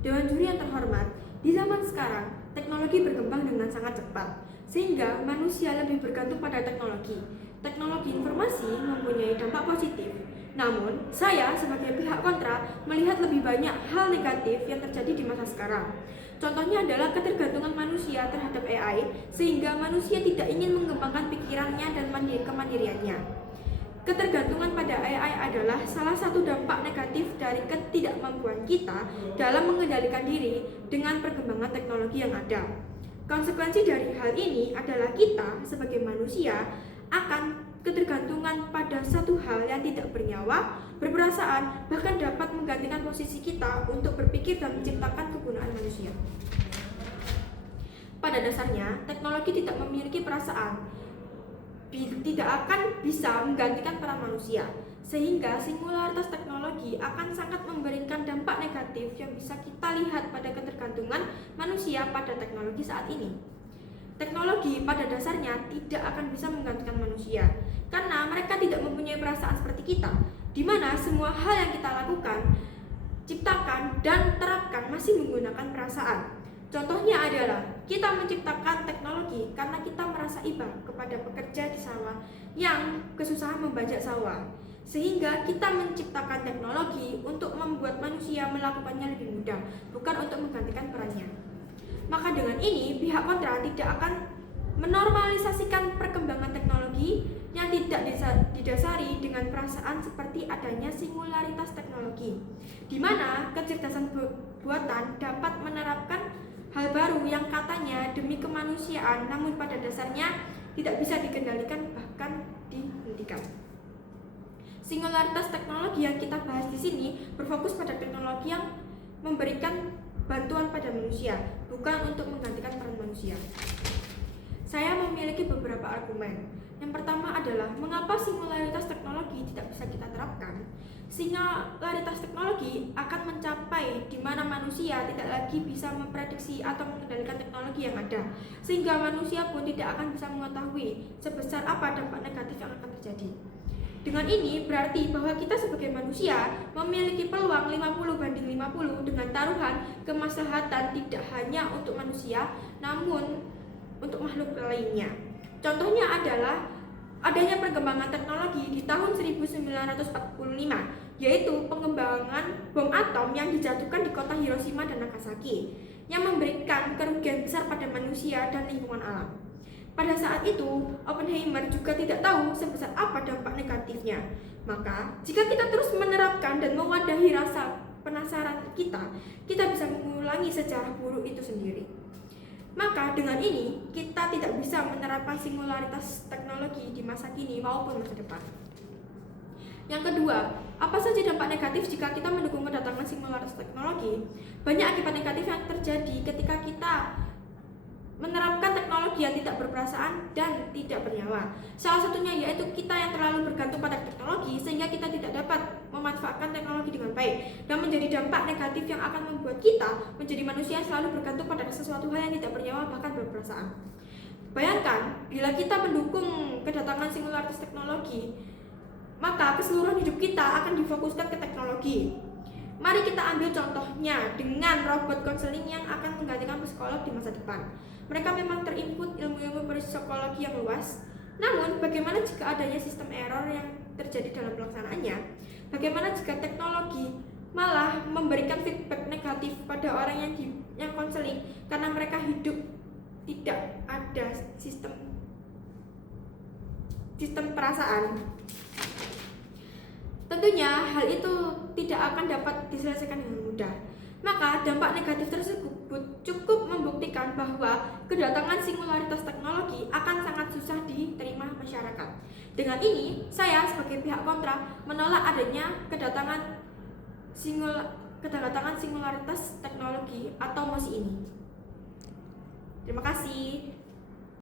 Dewan juri yang terhormat, di zaman sekarang, teknologi berkembang dengan sangat cepat, sehingga manusia lebih bergantung pada teknologi. Teknologi informasi mempunyai dampak positif, namun saya sebagai pihak kontra melihat lebih banyak hal negatif yang terjadi di masa sekarang. Contohnya adalah ketergantungan manusia terhadap AI, sehingga manusia tidak ingin mengembangkan pikirannya dan kemandiriannya. Ketergantungan pada AI adalah salah satu dampak negatif dari ketidakmampuan kita dalam mengendalikan diri dengan perkembangan teknologi yang ada. Konsekuensi dari hal ini adalah kita sebagai manusia akan ketergantungan pada satu hal yang tidak bernyawa, berperasaan, bahkan dapat menggantikan posisi kita untuk berpikir dan menciptakan kegunaan manusia. Pada dasarnya, teknologi tidak memiliki perasaan, tidak akan bisa menggantikan peran manusia, sehingga singularitas teknologi akan sangat memberikan dampak negatif yang bisa kita lihat pada ketergantungan manusia pada teknologi saat ini. Teknologi pada dasarnya tidak akan bisa menggantikan manusia, karena mereka tidak mempunyai perasaan seperti kita, di mana semua hal yang kita lakukan, ciptakan, dan terapkan masih menggunakan perasaan. Contohnya adalah kita menciptakan teknologi karena kita merasa iba kepada pekerja di sawah yang kesusahan membajak sawah, sehingga kita menciptakan teknologi untuk membuat manusia melakukannya lebih mudah, bukan untuk menggantikan perannya. Maka dengan ini pihak kontra tidak akan menormalisasikan perkembangan teknologi yang tidak didasari dengan perasaan seperti adanya singularitas teknologi, di mana kecerdasan buatan dapat menerapkan hal baru yang katanya demi kemanusiaan, namun pada dasarnya tidak bisa dikendalikan bahkan dihentikan. Singularitas teknologi yang kita bahas di sini berfokus pada teknologi yang memberikan bantuan pada manusia, bukan untuk menggantikan peran manusia. Saya memiliki beberapa argumen. Yang pertama adalah mengapa singularitas teknologi tidak bisa kita terapkan. Singularitas teknologi akan mencapai di mana manusia tidak lagi bisa memprediksi atau mengendalikan teknologi yang ada, sehingga manusia pun tidak akan bisa mengetahui sebesar apa dampak negatif yang akan terjadi. Dengan ini berarti bahwa kita sebagai manusia memiliki peluang 50-50 dengan taruhan kemaslahatan tidak hanya untuk manusia, namun untuk makhluk lainnya. Contohnya adalah adanya perkembangan teknologi di tahun 1945, yaitu pengembangan bom atom yang dijatuhkan di kota Hiroshima dan Nagasaki, yang memberikan kerugian besar pada manusia dan lingkungan alam. Pada saat itu, Oppenheimer juga tidak tahu sebesar apa dampak negatifnya. Maka, jika kita terus menerapkan dan mewadahi rasa penasaran kita bisa mengulangi sejarah buruk itu sendiri. Maka dengan ini, kita tidak bisa menerapkan singularitas teknologi di masa kini maupun masa depan. Yang kedua, apa saja dampak negatif jika kita mendukung kedatangan singularitas teknologi? Banyak akibat negatif yang terjadi ketika kita menerapkan teknologi yang tidak berperasaan dan tidak bernyawa. Salah satunya yaitu kita yang terlalu bergantung pada teknologi sehingga kita tidak dapat memanfaatkan teknologi dengan baik, dan menjadi dampak negatif yang akan membuat kita menjadi manusia yang selalu bergantung pada sesuatu hal yang tidak bernyawa bahkan berperasaan. Bayangkan bila kita mendukung kedatangan singularitas teknologi, maka keseluruhan hidup kita akan difokuskan ke teknologi. Mari kita ambil contohnya dengan robot konseling yang akan menggantikan psikolog di masa depan. Mereka memang terinput ilmu-ilmu psikologi yang luas, namun bagaimana jika adanya sistem error yang terjadi dalam pelaksanaannya? Bagaimana jika teknologi malah memberikan feedback negatif pada orang yang konseling karena mereka hidup tidak ada sistem perasaan? Tentunya hal itu tidak akan dapat diselesaikan dengan mudah. Maka dampak negatif tersebut cukup membuktikan bahwa kedatangan singularitas teknologi akan sangat susah diterima masyarakat. Dengan ini, saya sebagai pihak kontra menolak adanya kedatangan singularitas teknologi atau MOSI ini. Terima kasih.